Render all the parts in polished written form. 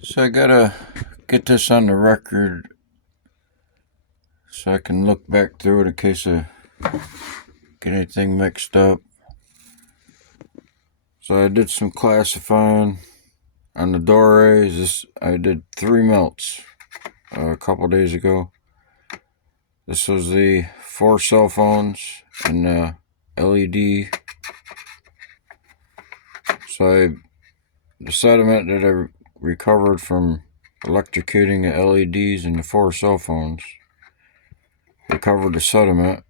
So I gotta get this on the record so I can look back through it in case I get anything mixed up. So I did some classifying on the Dores. I did 3 melts a couple days ago. This was the 4 cell phones and the LED. So the sediment that I recovered from electrocuting the LEDs and the 4 cell phones, recovered the sediment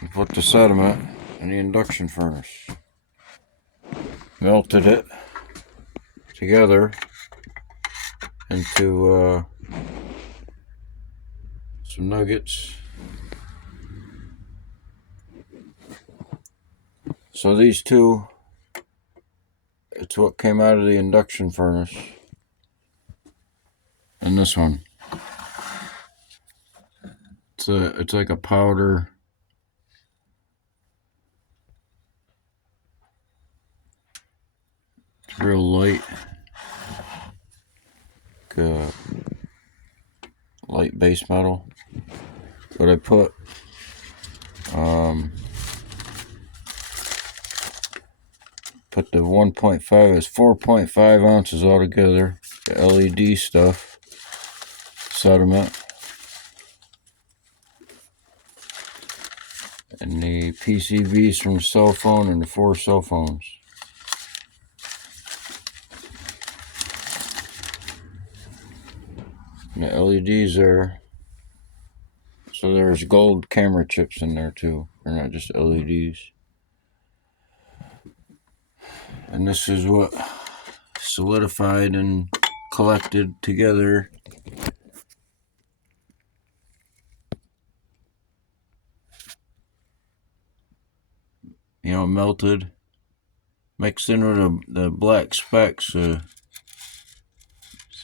and put the sediment in the induction furnace. Melted it together into some nuggets. So these two, it's what came out of the induction furnace. And this one, it's like a powder. It's real light, like light base metal. But I put the 1.5 is 4.5 ounces altogether. The LED stuff, sediment, and the PCBs from the cell phone and the 4 cell phones. And the LEDs there, so there's gold camera chips in there too. They're not just LEDs. And this is what solidified and collected together. Melted, mixed in with the black specks.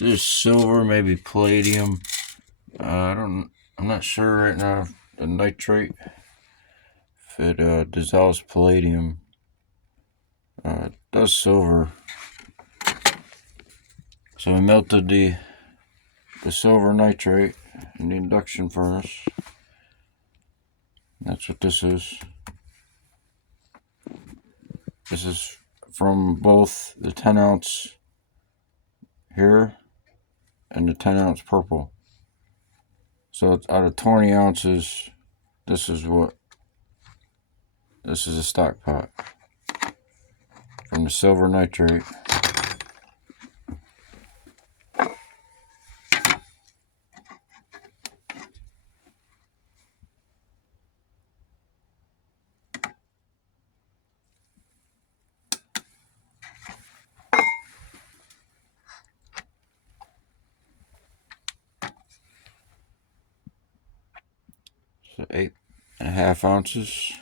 This silver, maybe palladium. I'm not sure right now if the nitrate, if it dissolves palladium. It does silver. So I melted the silver nitrate in the induction furnace. That's what this is. This is from both the 10 ounce here and the 10 ounce purple. So it's out of 20 ounces. This is a stock pot from the silver nitrate. So 8.5 ounces.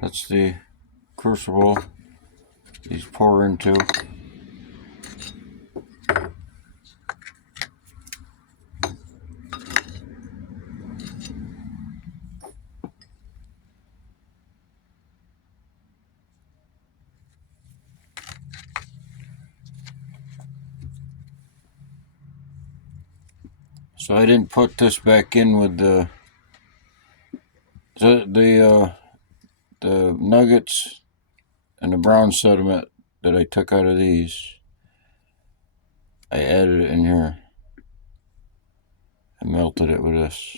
That's the crucible these pour into. So I didn't put this back in with the nuggets and the brown sediment that I took out of these. I added it in here. I melted it with this.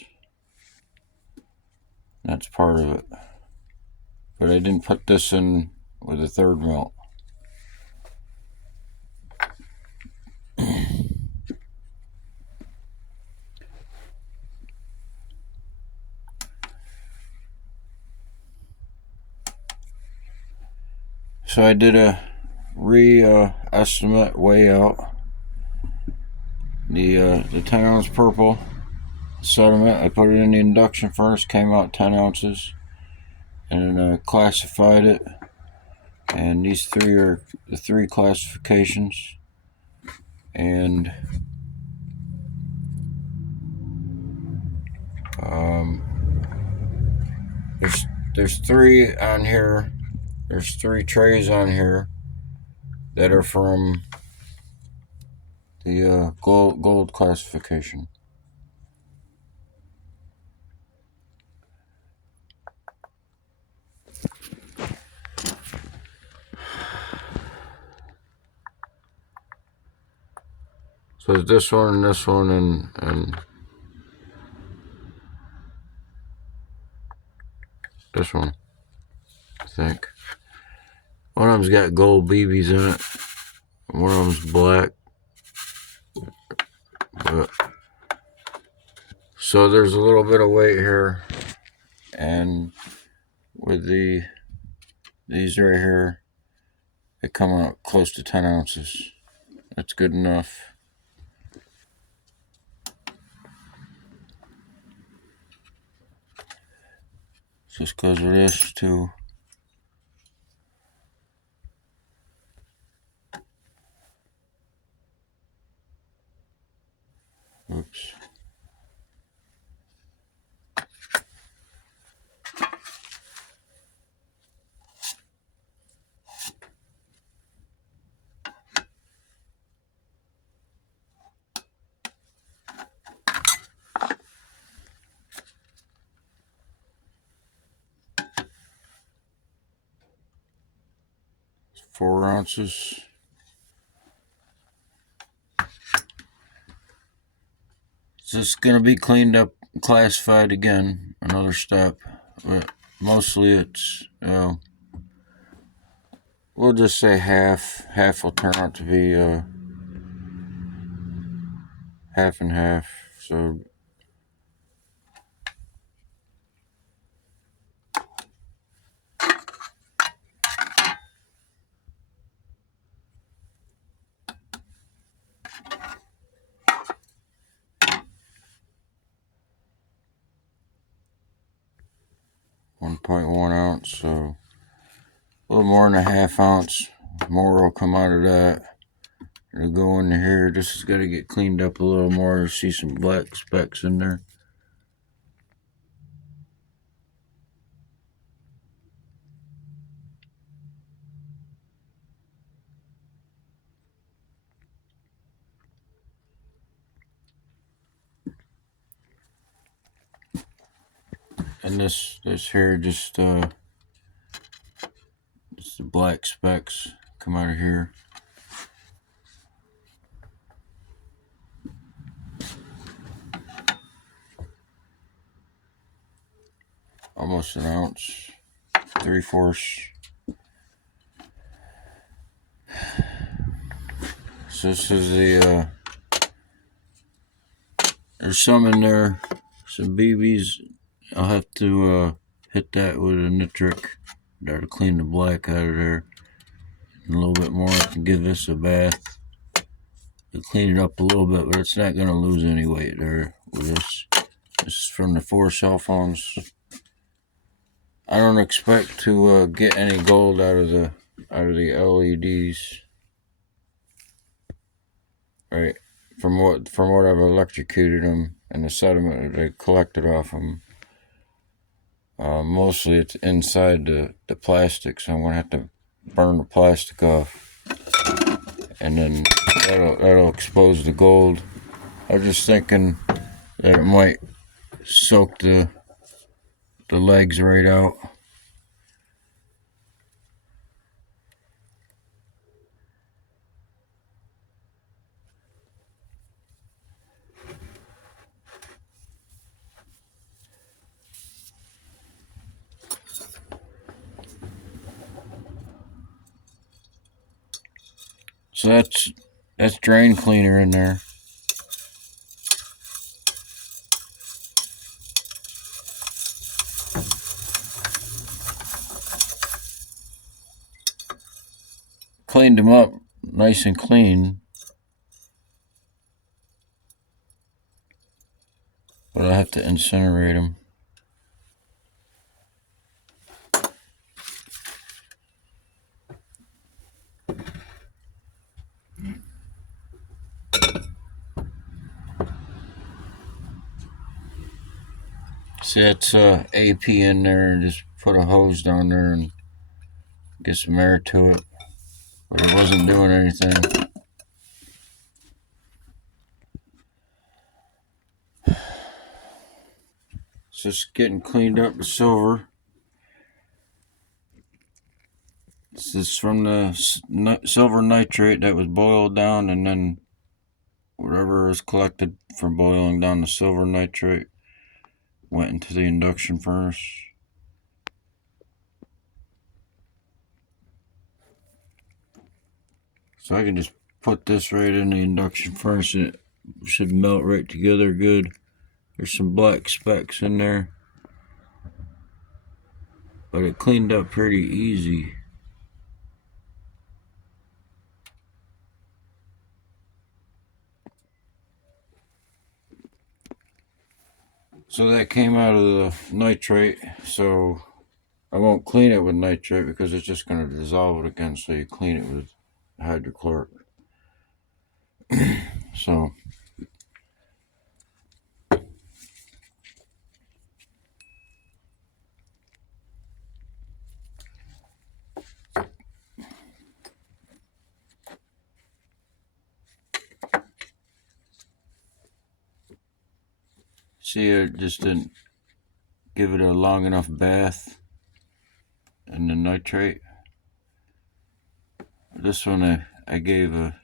That's part of it. But I didn't put this in with the third melt. So I did a re-estimate weigh out. The 10 ounce purple sediment, I put it in the induction furnace, came out 10 ounces, and classified it. And these 3 are the 3 classifications. And there's 3 on here. There's 3 trays on here. that are from the gold classification. So it's this one and this one and this one, I think. One of them's got gold BBs in it. One of them's black. But, so there's a little bit of weight here. And with these right here, they come out close to 10 ounces. That's good enough. Just goes with this too. Oops. It's 4 ounces. It's just gonna be cleaned up, classified again. Another step, but mostly it's we'll just say half. Half will turn out to be half and half. So .1 ounce, so a little more than a half ounce. More will come out of that. It'll go into here. This has got to get cleaned up a little more. See some black specks in there. And this here just the black specks come out of here. Almost an ounce, 3/4. So this is the there's some in there, some BBs. I'll have to hit that with a nitric. That'll clean the black out of there. And a little bit more to give this a bath. To clean it up a little bit, but it's not going to lose any weight there with this. This is from the 4 cell phones. I don't expect to get any gold out of the LEDs. Right, from what I've electrocuted them and the sediment that I collected off them. Mostly it's inside the plastic, so I'm gonna have to burn the plastic off, and then that'll expose the gold. I was just thinking that it might soak the legs right out. So that's drain cleaner in there. Cleaned them up nice and clean, but I have to incinerate them. See, that's AP in there, and just put a hose down there and get some air to it. but it wasn't doing anything. It's just getting cleaned up, the silver. This is from the silver nitrate that was boiled down, and then whatever was collected from boiling down the silver nitrate went into the induction furnace. So I can just put this right in the induction furnace and it should melt right together good. There's some black specks in there, but it cleaned up pretty easy. So that came out of the nitrate, so I won't clean it with nitrate because it's just going to dissolve it again, so you clean it with hydrochloric. So see, I just didn't give it a long enough bath in the nitrate. This one I gave it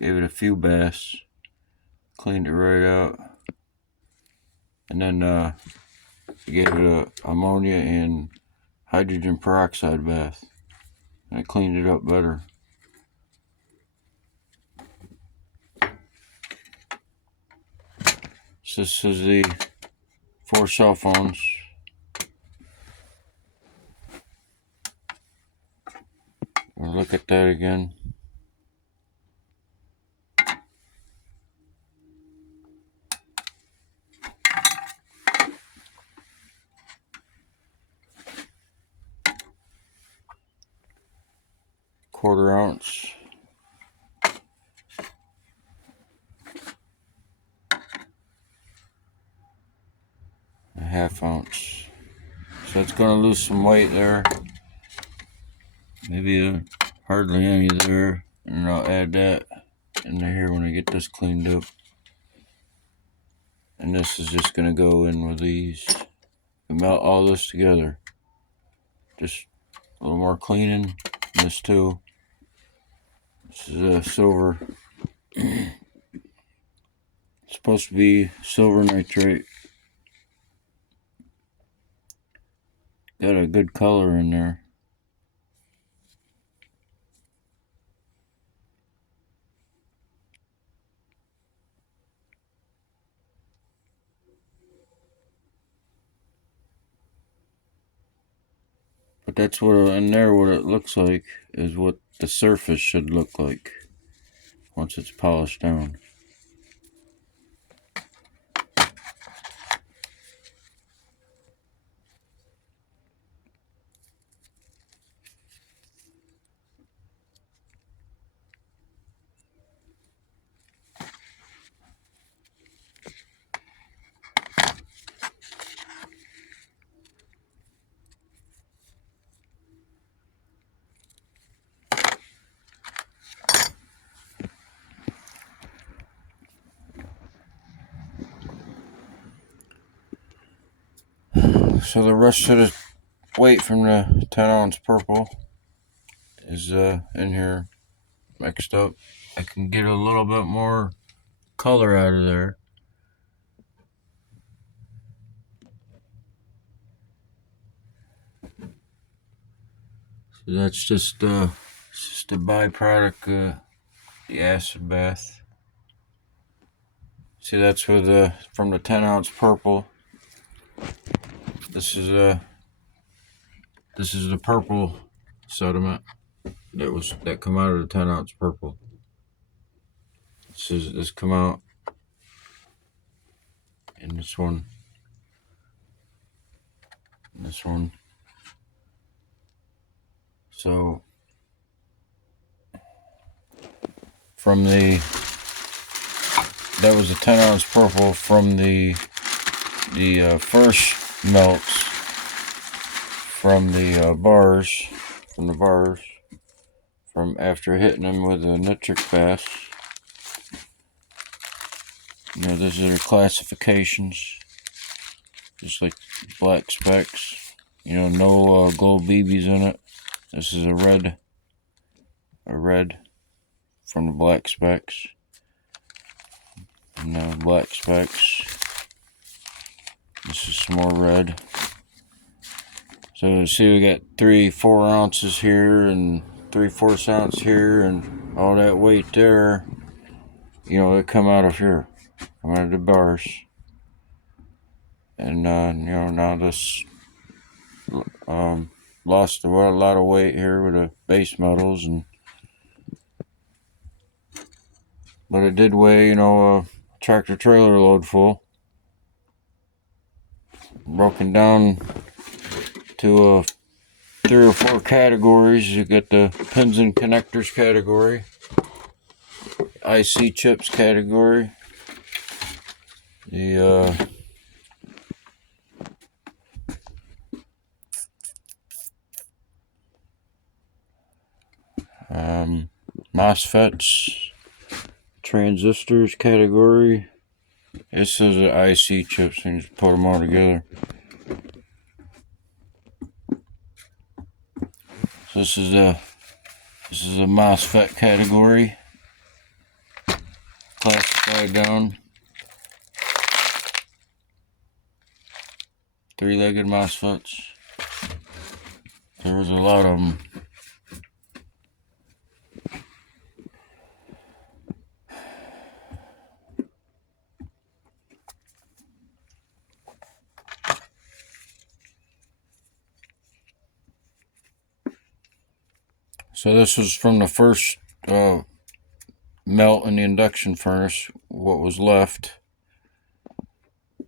a few baths, cleaned it right out, and then gave it a ammonia and hydrogen peroxide bath, and I cleaned it up better. So this is the 4 cell phones. We'll look at that again. Quarter ounce. A half ounce. So it's going to lose some weight there. Maybe hardly any there. And I'll add that in here when I get this cleaned up. And this is just going to go in with these. Melt all this together. Just a little more cleaning. This too. This is a silver. It's supposed to be silver nitrate. Got a good color in there. But that's what in there, what it looks like is what the surface should look like once it's polished down. So the rest of the weight from the 10-ounce purple is in here mixed up. I can get a little bit more color out of there. So that's just a byproduct of the acid bath. See, that's with from the 10-ounce purple. This is the purple sediment that come out of the 10-ounce purple. This come out in this one, and this one. So from that was a 10-ounce purple from the first melts from the bars, from after hitting them with a nitric bass. You know, these are classifications, just like black specks. You know, no gold BBs in it. This is a red from the black specks. And black specks. This is some more red. So see, we got 3/4 ounces here and 3/4 ounce here, and all that weight there. You know, it come out of here, come out of the bars. And you know, now this lost a lot of weight here with the base metals, but it did weigh, you know, a tractor trailer load full. Broken down to 3 or 4 categories. You get the pins and connectors category, IC chips category, the MOSFETs, transistors category. This is the IC chips, and just put them all together. So this is a MOSFET category, classified down. 3-legged MOSFETs. There was a lot of them. So this was from the first melt in the induction furnace, what was left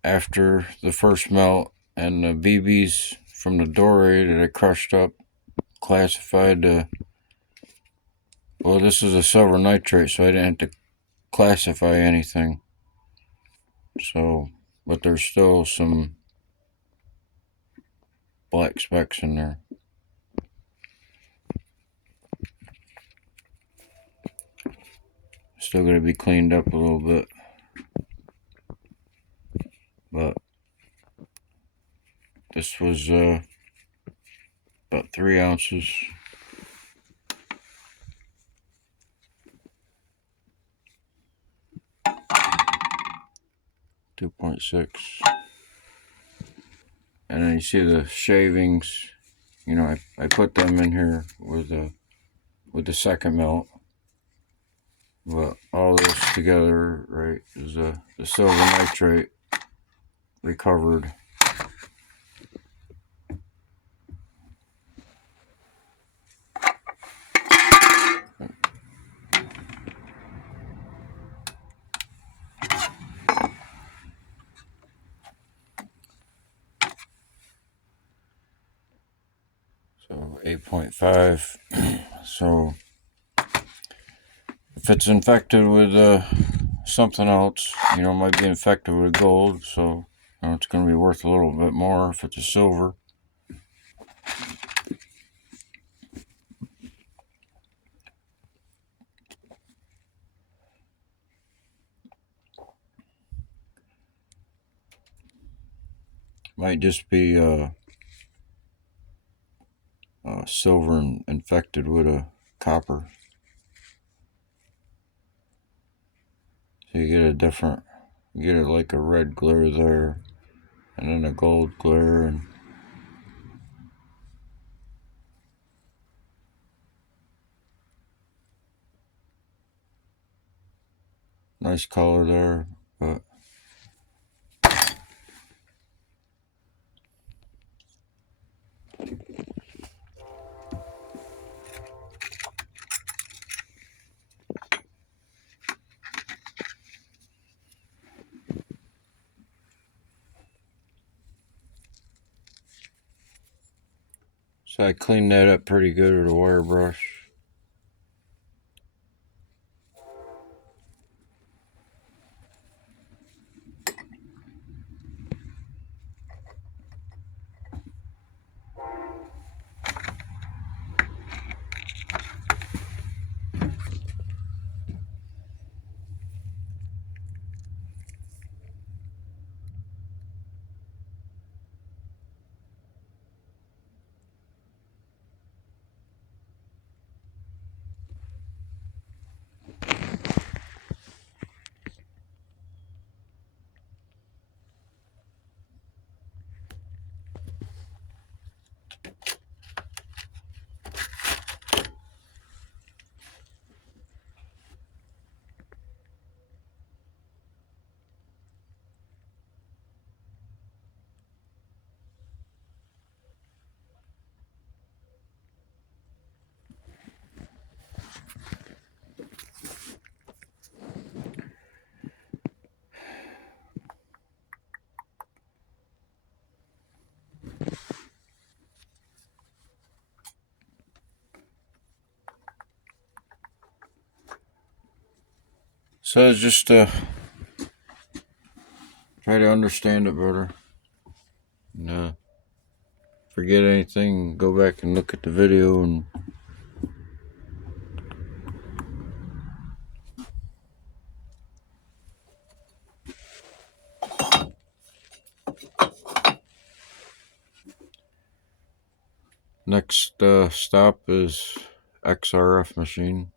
after the first melt, and the BBs from the doré that I crushed up, classified to, well, this is a silver nitrate, so I didn't have to classify anything. So, but there's still some black specks in there. Still going to be cleaned up a little bit, but this was about 3 ounces. .6, and then you see the shavings. You know, I put them in here with the second melt. But all this together, right, is the silver nitrate recovered. So 8.5. So if it's infected with something else, you know, it might be infected with gold, so you know, it's going to be worth a little bit more if it's a silver. Might just be silver infected with a copper. So you get it like a red glare there, and then a gold glare, and nice color there, but so I cleaned that up pretty good with a wire brush. So it's just try to understand it better. And, forget anything, go back and look at the video and next stop is XRF machine.